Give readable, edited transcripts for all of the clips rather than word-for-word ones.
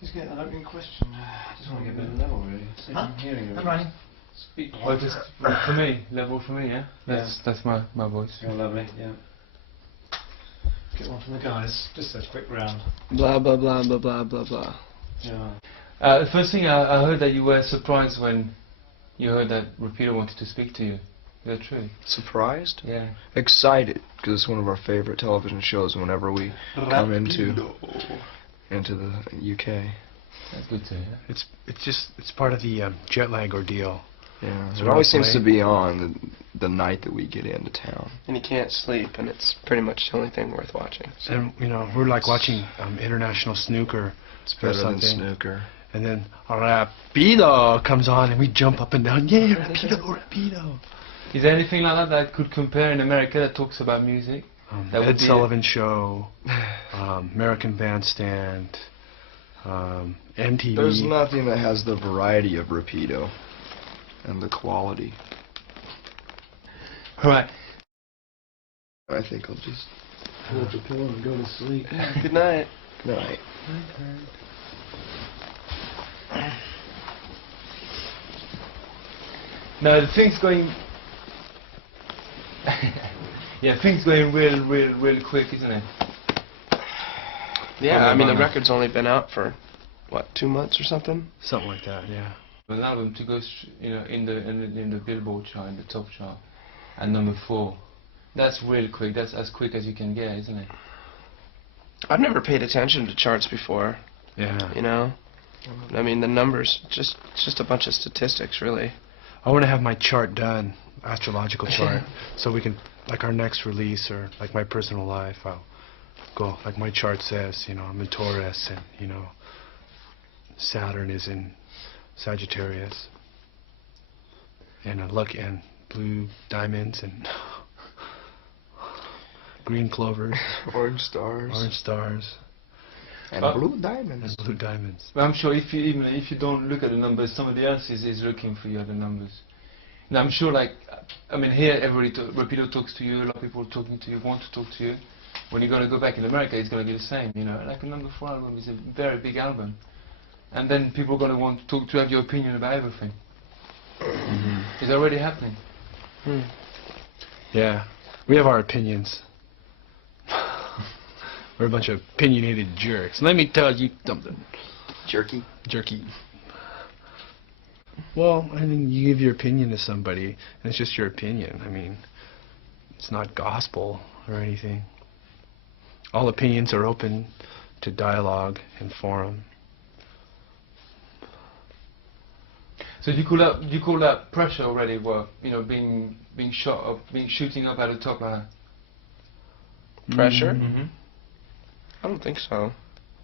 Just get an opening question. I just want to get a bit of level, really. See if I'm hearing I'm running. Speak. Well, just for me, level for me, yeah? That's my voice. You're lovely, yeah. Get one from the guys. Just a quick round. Blah, blah, blah, blah, blah, blah, blah. Yeah. The first thing I heard that you were surprised when you heard that Rapido wanted to speak to you. Is that true? Surprised? Yeah. Excited, because it's one of our favorite television shows whenever we come into the UK. That's good to hear. It's part of the jet lag ordeal. Yeah, So it always we're seems to be on the night that we get into town. And you can't sleep, and it's pretty much the only thing worth watching. So. And you know, we're like watching international snooker. It's better than snooker. And then Rapido comes on, and we jump up and down. Yeah, Rapido, Rapido. Is there anything like that could compare in America that talks about music? Ed Sullivan Show, American Bandstand, MTV. There's nothing that has the variety of Rapido and the quality. Alright. I think I'll just pull up the pillow and go to sleep. Good night. Good night. No, the thing's going... yeah, things going real quick, isn't it? Yeah, I mean, the record's only been out for, what, 2 months or something? Something like that, yeah. An album to go, in the Billboard chart, in the top chart, at #4. That's real quick. That's as quick as you can get, isn't it? I've never paid attention to charts before. Yeah. You know? I mean, the numbers, just a bunch of statistics, really. I want to have my chart done, astrological chart, so we can, like our next release or like my personal life, I'll go, like my chart says, I'm in Taurus and, Saturn is in Sagittarius, and and blue diamonds and green clovers, Orange stars. orange stars, And blue diamonds. and blue diamonds. But I'm sure even if you don't look at the numbers, somebody else is looking for you at the numbers. And I'm sure, here everybody, Rapido talks to you, a lot of people talking to you, want to talk to you. When you're going to go back in America, it's going to be the same, Like a #4 album is a very big album. And then people are going to want to have your opinion about everything. It's already happening. Yeah, we have our opinions. We're a bunch of opinionated jerks. Let me tell you something. Jerky. Jerky. Well, I mean, you give your opinion to somebody, and it's just your opinion. I mean, it's not gospel or anything. All opinions are open to dialogue and forum. So you call that pressure already? Well, being shooting up at the top like that. Pressure? Mm-hmm. I don't think so.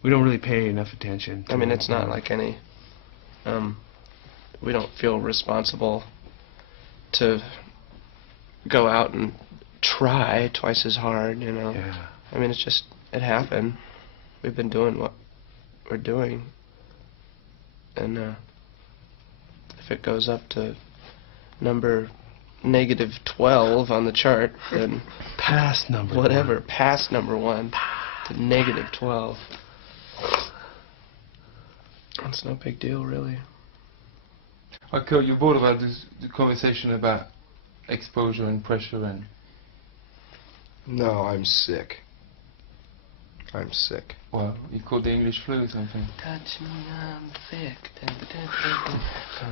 We don't really pay enough attention to I mean, it's not like any... we don't feel responsible to go out and try twice as hard, Yeah. I mean, it happened. We've been doing what we're doing. And if it goes up to number -12 on the chart, then Past number whatever, one. past #1 to -12. It's no big deal, really. Okay, you're bored about the conversation about exposure and pressure and... No, I'm sick. I'm sick. Well, you called the English flu or something. Touch me, I'm sick.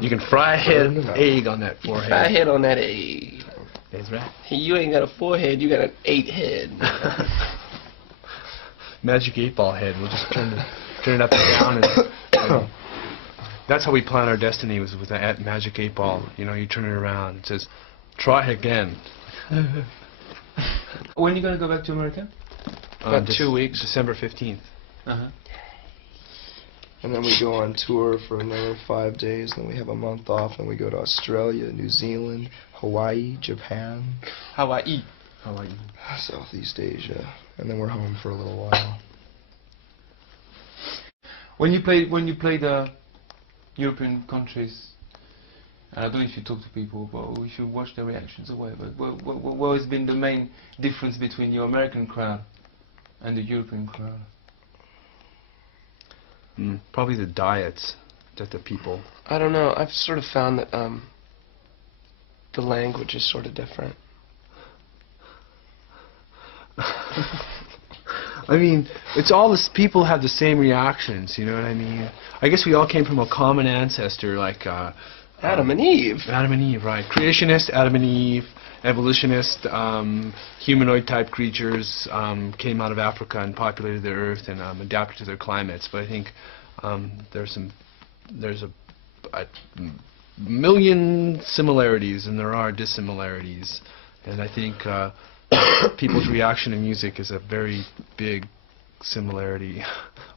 You can fry a head egg on that forehead. Fry a head on that egg. That's right. You ain't got a forehead, you got an 8 head. Magic 8-ball head. We'll just turn it up and down. And that's how we plan our destiny, was with that Magic 8-ball. You turn it around. It says, try again. When are you going to go back to America? About 2 weeks. December 15th. Uh-huh. And then we go on tour for another 5 days, then we have a month off, and we go to Australia, New Zealand, Hawaii, Japan. Hawaii. Southeast Asia. And then we're home for a little while. When you play the European countries, and I don't know if you talk to people, but if you watch their reactions or whatever, what has been the main difference between your American crowd and the European crowd? Probably the diets that the people. I don't know. I've sort of found that the language is sort of different. I mean, it's all this. People have the same reactions. You know what I mean? I guess we all came from a common ancestor, like Adam and Eve. Adam and Eve, right? Creationist, Adam and Eve. Evolutionist, humanoid-type creatures came out of Africa and populated the Earth and adapted to their climates. But I think there's a million similarities and there are dissimilarities. And I think people's reaction to music is a very big similarity,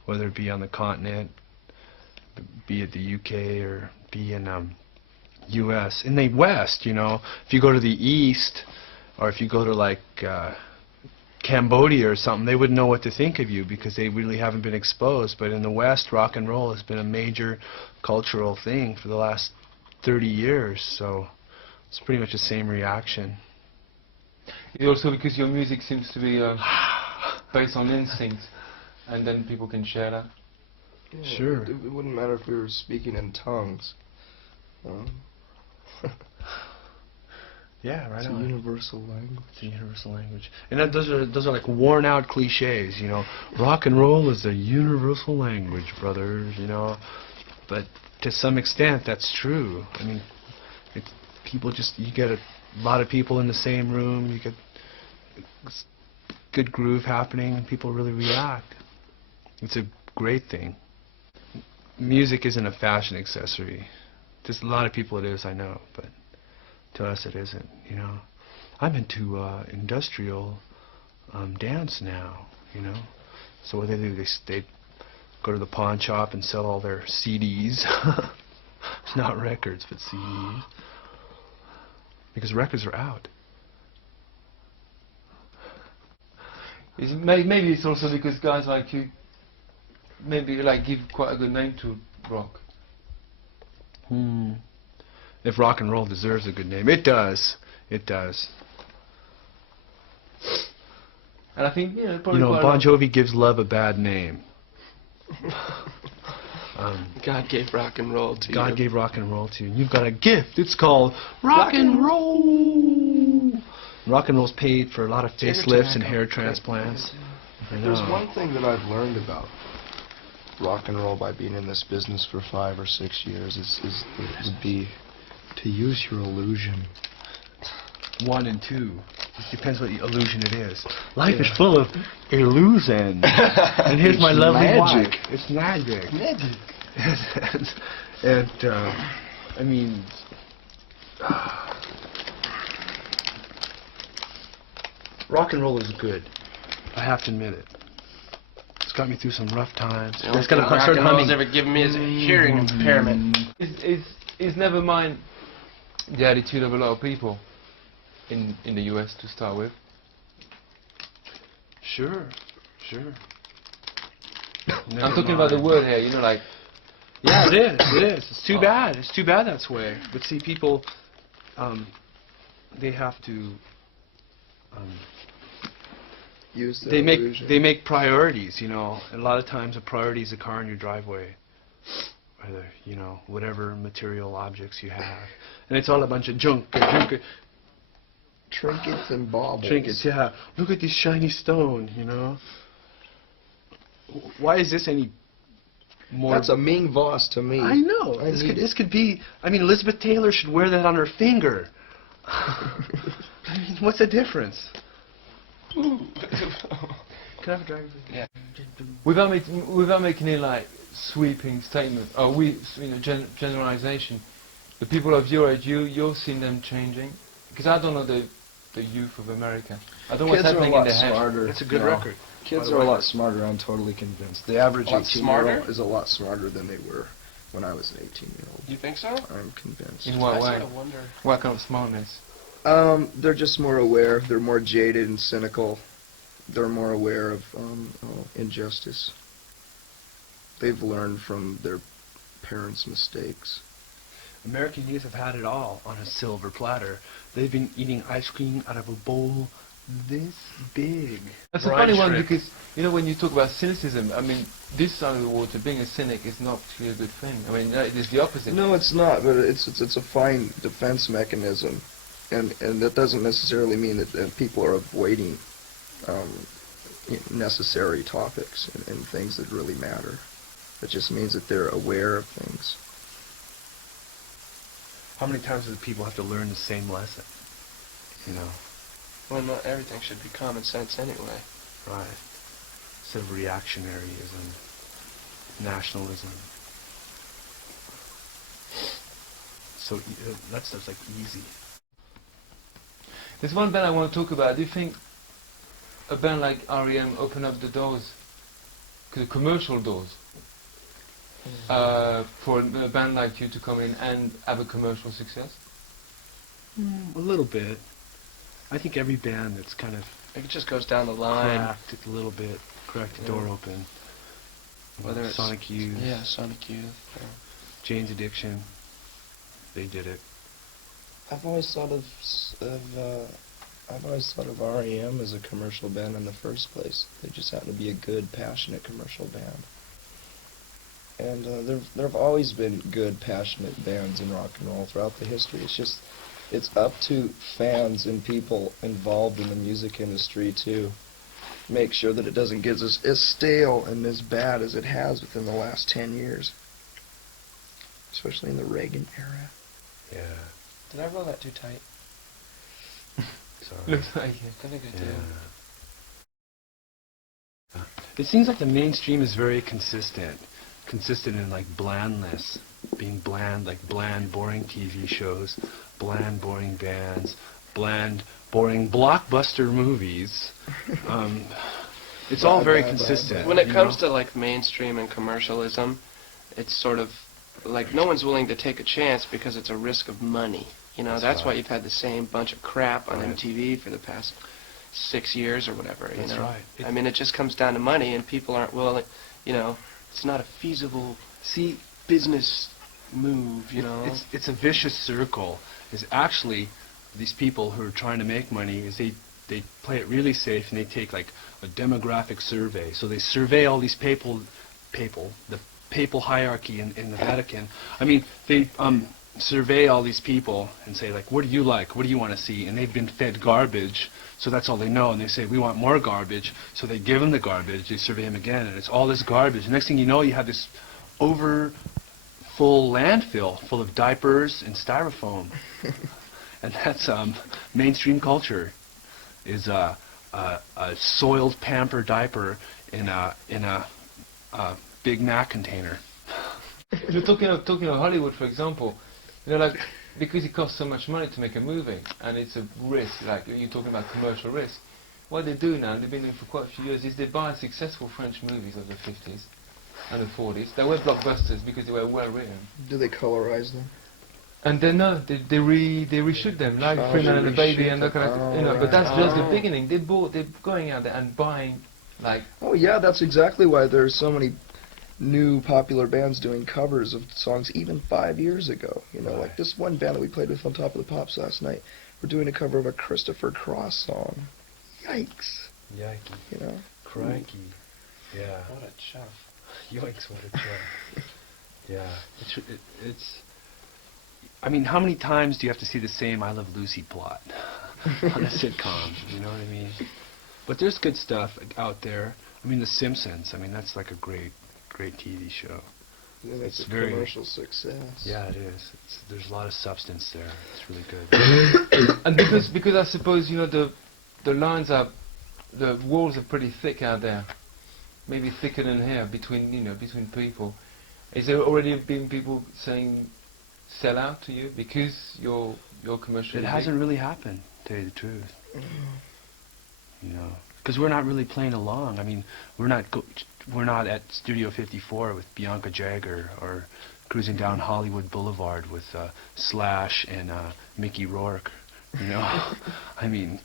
whether it be on the continent, be it the UK or be in U.S. In the West, you know, if you go to the East, or if you go to like Cambodia or something, they wouldn't know what to think of you because they really haven't been exposed. But in the West, rock and roll has been a major cultural thing for the last 30 years, so it's pretty much the same reaction. Also because your music seems to be based on instinct, and then people can share that. Yeah, Sure. It wouldn't matter if we were speaking in tongues. Yeah, right It's a on. universal language. It's a universal language. And those are like worn out cliches, you know. Rock and roll is a universal language, brothers, you know. But to some extent that's true. I mean, you get a lot of people in the same room, you get good groove happening and people really react. It's a great thing. Music isn't a fashion accessory. To a lot of people it is, I know, but to us it isn't, you know. I'm into industrial dance now, you know. So what they do, they go to the pawn shop and sell all their CDs. Not records, but CDs. Because records are out. Maybe it's also because guys like you maybe like give quite a good name to rock. If rock and roll deserves a good name, it does. It does. And I think probably You know, quite a Bon lot- Jovi gives love a bad name. God gave rock and roll to you. God gave rock and roll to you. You've got a gift. It's called rock and roll. Rock and roll's paid for a lot of facelifts and hair transplants. I There's know. one thing that I've learned about rock and roll by being in this business for 5 or 6 years would be to use your illusion. 1 and 2. It depends what illusion it is. Life is full of illusion. And here's my lovely magic. wife. It's magic. Magic. And I mean, rock and roll is good. I have to admit it. It's got me through some rough times. The only It's gonna thing rock start and roll's humming. ever given me is a hearing impairment. It's never mind the attitude of a lot of people in the US to start with. Sure. I'm talking about the word here, like Yeah, it is. It's too bad. It's too bad that's way. But see, people, they have to. Use the They illusion. make priorities, and a lot of times a priority is a car in your driveway, or whatever material objects you have, and it's all a bunch of junk. Trinkets and baubles. Trinkets, yeah. Look at this shiny stone, Why is this any more? That's a Ming Voss to me. I know. I need This could be. I mean, Elizabeth Taylor should wear that on her finger. I mean, what's the difference? Can I have a driver's license? Yeah. without making any like sweeping statement or generalization, the people of your age, you're seeing them changing, because I don't know the youth of America. I don't know what's Kids are a happening in lot their head. smarter. It's a good now. record. Kids By the are a way. lot smarter, I'm totally convinced. The average A lot 18-year-old smarter? is a lot smarter than they were when I was an 18-year-old. You think so? I'm convinced. In what I way? sort of wonder. What kind of smartness? They're just more aware. They're more jaded and cynical. They're more aware of injustice. They've learned from their parents' mistakes. American youth have had it all on a silver platter. They've been eating ice cream out of a bowl this big. That's a funny one because, you know, when you talk about cynicism, I mean, this side of the water, being a cynic is not actually a good thing. I mean, it is the opposite. No, it's not, but it's a fine defense mechanism, and that doesn't necessarily mean that people are avoiding necessary topics and things that really matter. It just means that they're aware of things. How many times do the people have to learn the same lesson? You know? Well, not everything should be common sense anyway. Right. Instead of reactionaryism, nationalism. So that stuff's like easy. There's one band I want to talk about. Do you think a band like R.e.m. open up the doors, the commercial doors, for a band like you to come in and have a commercial success? A little bit. I think every band that's kind of It just goes down the line. cracked it a little bit, cracked the door open. Whether it's Sonic Youth, Yeah, Sonic Youth. Jane's Addiction, they did it. I've always thought of R.e.m. as a commercial band in the first place. They just happen to be a good, passionate commercial band. And there have always been good, passionate bands in rock and roll throughout the history. It's just, it's up to fans and people involved in the music industry to make sure that it doesn't get as stale and as bad as it has within the last 10 years. Especially in the Reagan era. Yeah. Did I roll that too tight? Sorry. Looks like it. I think I did. Yeah. It seems like the mainstream is very consistent in like blandness, being bland, like bland, boring TV shows, bland, boring bands, bland, boring blockbuster movies. It's all very consistent. When it comes to like mainstream and commercialism, it's sort of like no one's willing to take a chance because it's a risk of money. You know, that's why you've had the same bunch of crap on MTV for the past 6 years or whatever. That's right. I mean, it just comes down to money, and people aren't willing. You know, it's not a feasible business move. You know, it's a vicious circle. Is actually these people who are trying to make money is they play it really safe and they take like a demographic survey. So they survey all these the papal hierarchy in the Vatican. I mean, they survey all these people and say like, what do you like? What do you want to see? And they've been fed garbage, so that's all they know. And they say, we want more garbage. So they give them the garbage. They survey them again, and it's all this garbage. The next thing you know, you have this full landfill full of diapers and styrofoam. And that's mainstream culture. Is a soiled Pamper diaper in a Big Mac container. If you're talking of Hollywood, for example, you know, like, because it costs so much money to make a movie, and it's a risk, like you're talking about commercial risk, what they do now, and they've been doing for quite a few years, is they buy successful French movies of the 50s and the 40s. They were blockbusters because they were well written. Do they colorize them? And then no, they reshoot them, like Freeman and the Baby and that kind of, you know. But that's just the beginning. They're going out there and buying, like. Oh yeah, that's exactly why there's so many new popular bands doing covers of songs even 5 years ago. You know, like this one band that we played with on Top of the Pops last night. We're doing a cover of a Christopher Cross song. Yikes. Yikes. You know? Crikey. Yeah. What a chuff. Yikes, what a chuff. Yeah. It's I mean, how many times do you have to see the same I Love Lucy plot on a sitcom? You know what I mean? But there's good stuff out there. I mean, The Simpsons. I mean, that's like a great TV show. Yeah, that's It's a very commercial success. Yeah, it is. There's a lot of substance there. It's really good. And because I suppose, you know, the lines are, the walls are pretty thick out there, maybe thicker than here between people. Is there already been people saying sell out to you because you're commercially? It hasn't really happened, to tell you the truth. You know, because we're not really playing along. I mean, we're not at Studio 54 with Bianca Jagger or cruising down Hollywood Boulevard with Slash and Mickey Rourke. You know, I mean,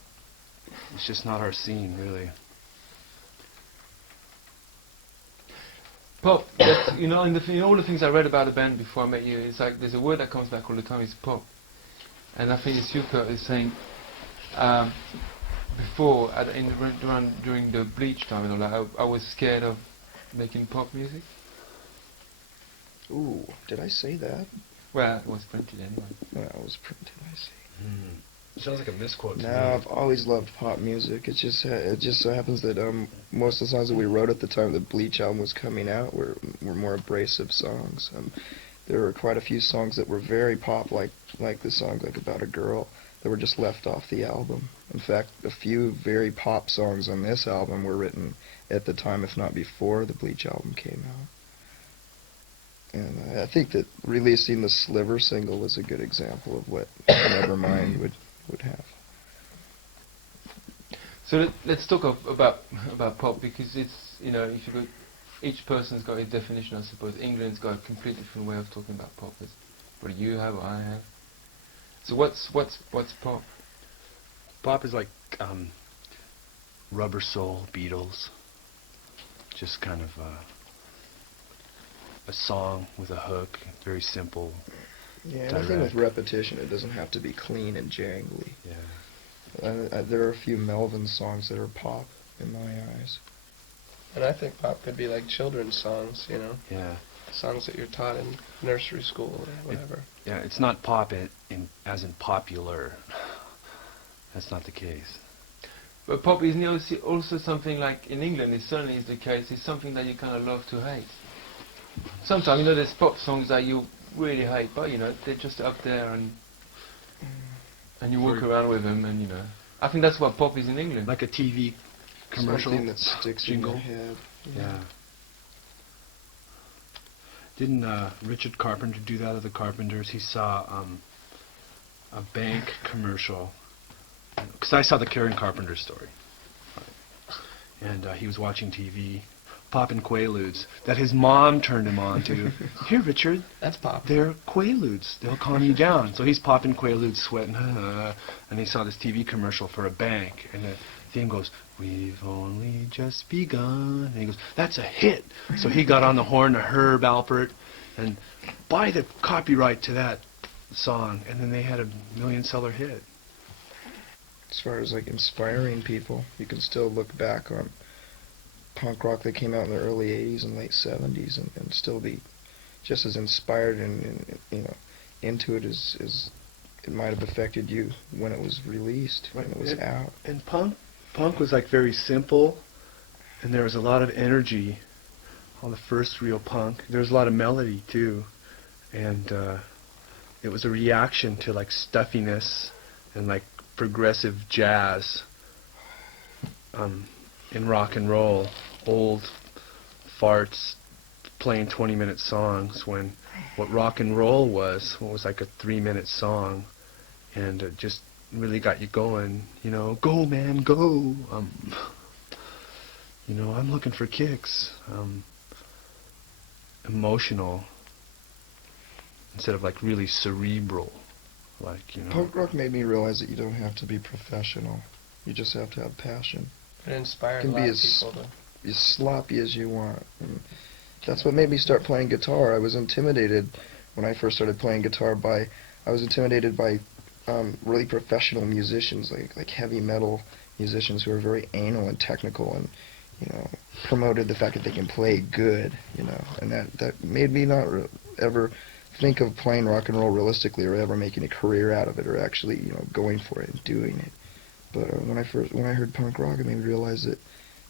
it's just not our scene, really. Pop, you know, in all the things I read about the band before I met you, it's like there's a word that comes back all the time. It's pop, and I think it's you, Kurt, is saying before, during the Bleach time, you know, like I was scared of making pop music. Ooh, did I say that? Well, it was printed anyway. Well, it was printed, I see. Sounds like a misquote to No, me. I've always loved pop music. It just so happens that most of the songs that we wrote at the time the Bleach album was coming out were more abrasive songs. There were quite a few songs that were very pop, like the song like About a Girl, that were just left off the album. In fact, a few very pop songs on this album were written at the time, if not before, the Bleach album came out. And I think that releasing the Sliver single was a good example of what Nevermind would have. So let's talk about pop, because it's, you know, if you look, each person's got a definition, I suppose. England's got a completely different way of talking about pop. It's what you have, what I have. So what's pop? Pop is like Rubber Soul, Beatles. Just kind of a song with a hook, very simple. Yeah, anything with repetition, it doesn't have to be clean and jangly. Yeah. There are a few Melvin songs that are pop in my eyes. And I think pop could be like children's songs, you know, Yeah. songs that you're taught in nursery school or whatever. Yeah, it's not pop as in popular. That's not the case. But pop isn't also something like in England, it certainly is the case, it's something that you kind of love to hate. Sometimes, you know, there's pop songs that you really hate, but, you know, they're just up there and you walk around with them, and, you know. I think that's what pop is in England. Like a TV commercial. Something that sticks in your head. Yeah. Didn't Richard Carpenter do that at the Carpenters? He saw a bank commercial. Because I saw the Karen Carpenter story. And he was watching TV, popping Quaaludes, that his mom turned him on to. Here, Richard, That's pop. they're Quaaludes. They'll calm you down. So he's popping Quaaludes, sweating, and he saw this TV commercial for a bank. And the theme goes, "We've only just begun." And he goes, "That's a hit." So he got on the horn to Herb Alpert and buy the copyright to that song. And then they had a million-seller hit. As far as like inspiring people, you can still look back on punk rock that came out in the early 80s and late 70s and still be just as inspired and you know, into it as it might have affected you when it was released, when it was out. And punk was like very simple, and there was a lot of energy. All the first real punk. There was a lot of melody too, and it was a reaction to like stuffiness and like progressive jazz in rock and roll, old farts playing 20-minute songs, when what rock and roll was like a 3-minute song, and it just really got you going, you know, go man, go. You know, I'm looking for kicks. Emotional instead of like really cerebral, like, you know. Punk rock made me realize that you don't have to be professional. You just have to have passion. It inspired Can a lot be of people to... as sloppy as you want. And that's what made me start playing guitar. I was intimidated when I first started playing guitar by really professional musicians, like heavy metal musicians who are very anal and technical, and, you know, promoted the fact that they can play good, you know, and that made me not ever think of playing rock and roll realistically, or ever making a career out of it, or actually, you know, going for it and doing it. But when I heard punk rock, it made me realize that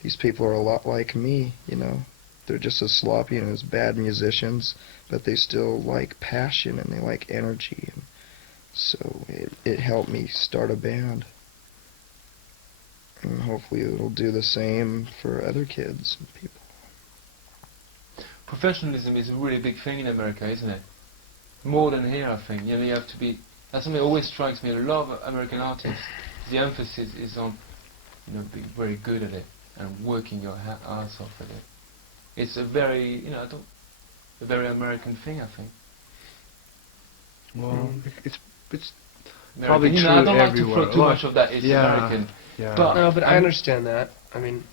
these people are a lot like me, you know. They're just as sloppy and as bad musicians, but they still like passion and they like energy. And so it helped me start a band. And hopefully it'll do the same for other kids and people. Professionalism is a really big thing in America, isn't it? More than here, I think. You know, you have to be... That's something that always strikes me. A lot of American artists, the emphasis is on, you know, being very good at it and working your ass off at it. It's a very, you know, a very American thing, I think. Well, it's American. probably you true know, I don't like to everywhere. throw too much of that. It's American. Yeah. But No, but I understand that. I mean,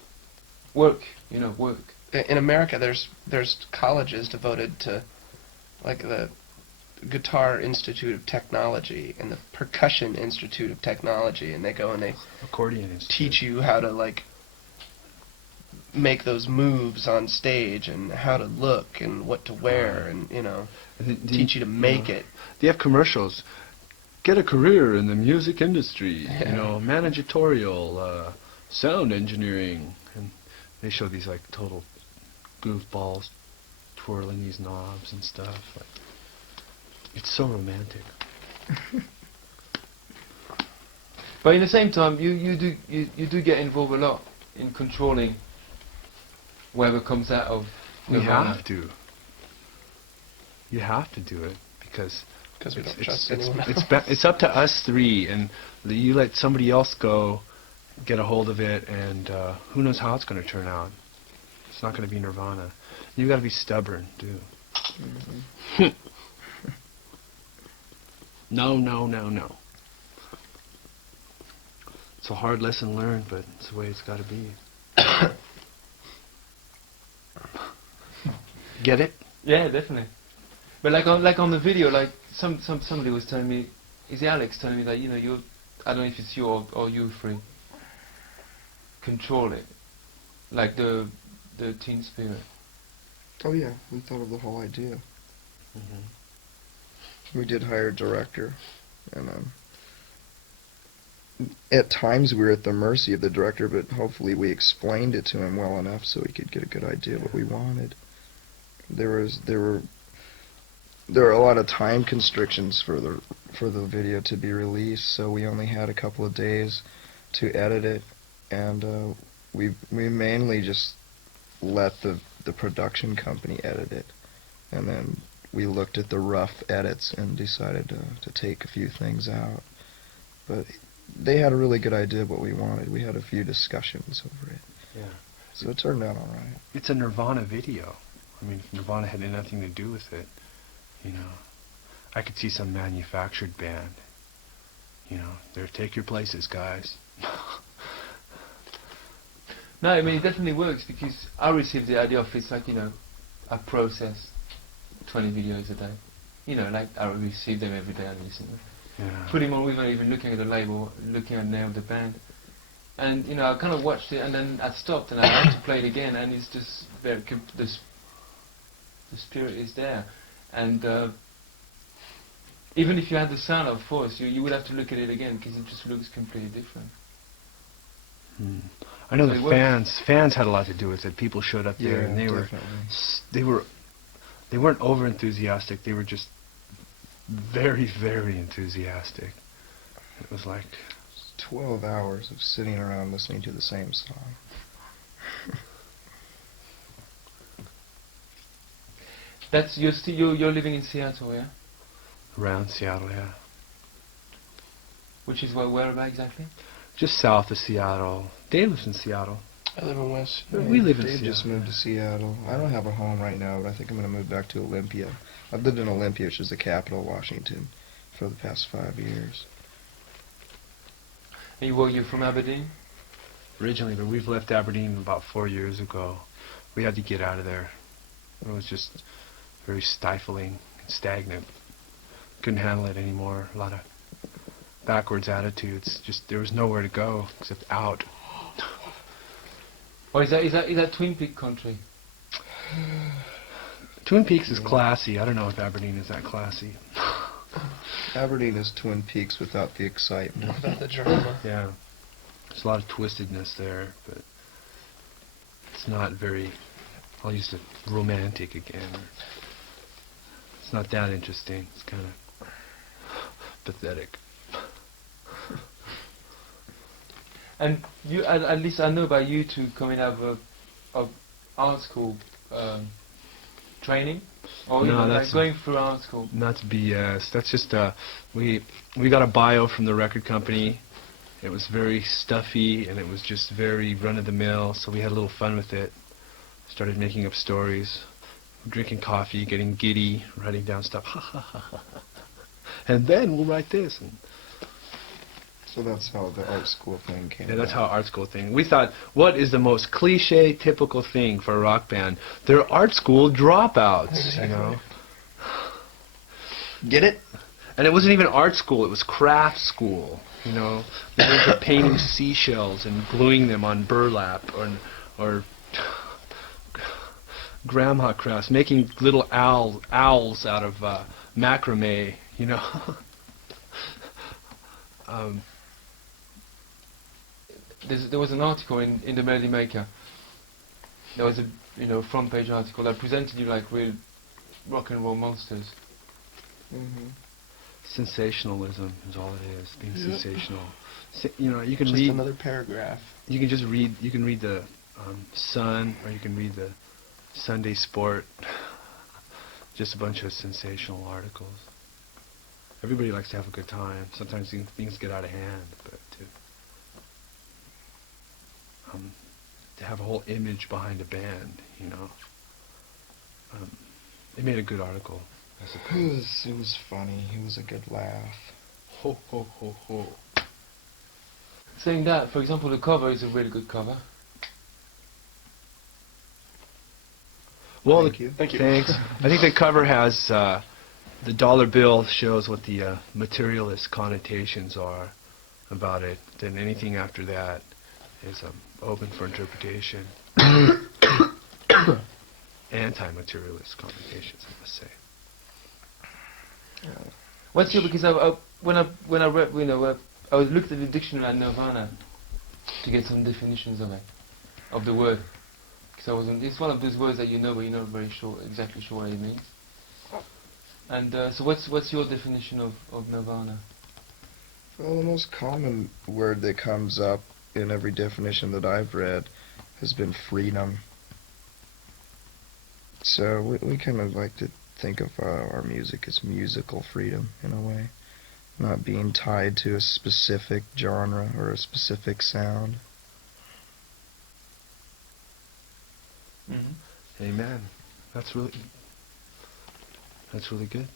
work, you know, work. in America, there's colleges devoted to, like, the Guitar Institute of Technology and the Percussion Institute of Technology, and they go and they Accordion Institute. teach you how to like make those moves on stage and how to look and what to wear and teach you to make it. They have commercials. Get a career in the music industry. Managerial, sound engineering, and they show these like total goofballs twirling these knobs and stuff. Like, it's so romantic. But in the same time, you do get involved a lot in controlling whatever comes out of We Nirvana. have to. You have to do it because We don't trust anyone it's up to us three, and you let somebody else go, get a hold of it, and who knows how it's going to turn out. It's not going to be Nirvana. You got to be stubborn, too. No. It's a hard lesson learned, but it's the way it's got to be. Get it? Yeah, definitely. But like on the video, like somebody was telling me, is it Alex telling me that you, I don't know if it's you or you three, control it, like the teen spirit. Oh yeah, we thought of the whole idea. Mm-hmm. We did hire a director, and at times we were at the mercy of the director, but hopefully we explained it to him well enough so he could get a good idea of what we wanted. There were a lot of time constrictions for the video to be released, so we only had a couple of days to edit it, and we mainly just let the production company edit it, and then we looked at the rough edits and decided to take a few things out. But they had a really good idea of what we wanted. We had a few discussions over it. Yeah. So it turned out all right. It's a Nirvana video. I mean, if Nirvana had nothing to do with it, I could see some manufactured band. There, take your places, guys. No, I mean it definitely works because I received the idea of it's like I process 20 videos a day. Like I receive them every day and listen to them. Yeah. Put him on without even looking at the label, looking at the name of the band. And I kind of watched it and then I stopped and I had to play it again, and it's just very the spirit is there. And even if you had the sound, of course, you would have to look at it again because it just looks completely different. I know So the it works. fans had a lot to do with it. People showed up there and they weren't over enthusiastic. They were just very, very enthusiastic. It was like 12 hours of sitting around listening to the same song. That's you're living in Seattle, yeah? around Seattle, yeah. Which is where about exactly? Just south of Seattle. Dave lives in Seattle. I live in West. We live in Dave Seattle. just moved to Seattle. I don't have a home right now, but I think I'm going to move back to Olympia. I've lived in Olympia, which is the capital of Washington, for the past 5 years. And you're from Aberdeen? Originally, but we've left Aberdeen about 4 years ago. We had to get out of there. It was just very stifling and stagnant. Couldn't handle it anymore. A lot of backwards attitudes. Just there was nowhere to go except out. Or is that Twin Peaks country? Twin Peaks is classy. I don't know if Aberdeen is that classy. Aberdeen is Twin Peaks without the excitement. Without the drama. Yeah. There's a lot of twistedness there, but it's not very, I'll use the romantic again. It's not that interesting. It's kind of pathetic. And you, at least I know about you two coming out of art school training, or No, like that's going through art school. That's BS. That's just we got a bio from the record company. It was very stuffy and it was just very run-of-the-mill. So we had a little fun with it. Started making up stories, drinking coffee, getting giddy, writing down stuff. And then we'll write this. And So that's how the art school thing came yeah, that's how about. art school thing. We thought, what is the most cliche, typical thing for a rock band? They're art school dropouts, you know. Get it? And it wasn't even art school, it was craft school, you know. They were painting seashells and gluing them on burlap or grandma crafts, making little owls out of macrame, you know. There was an article in the Melody Maker. There was a front page article that presented you like real rock and roll monsters. Sensationalism is all it is, being sensational. You know, you can Just read another paragraph. You can just read. You can read the Sun, or you can read the Sunday Sport. Just a bunch of sensational articles. Everybody likes to have a good time. Sometimes things get out of hand, but to have a whole image behind a band, you know, they made a good article, I suppose. It was funny. It was a good laugh. Ho ho ho ho. Saying that, for example, the cover is a really good cover. Well, Thank you. Thanks. I think the cover has the dollar bill shows what the materialist connotations are about it. Then anything after that is open for interpretation. Anti-materialist connotations, I must say. What's your, because when I read, I looked at the dictionary at Nirvana to get some definitions of it, of the word. Because it's one of those words that you know, but you're not very exactly sure what it means. And so what's your definition of Nirvana? Well, the most common word that comes up in every definition that I've read has been freedom. So we kind of like to think of our music as musical freedom in a way, not being tied to a specific genre or a specific sound. Mm-hmm. Amen. That's really good.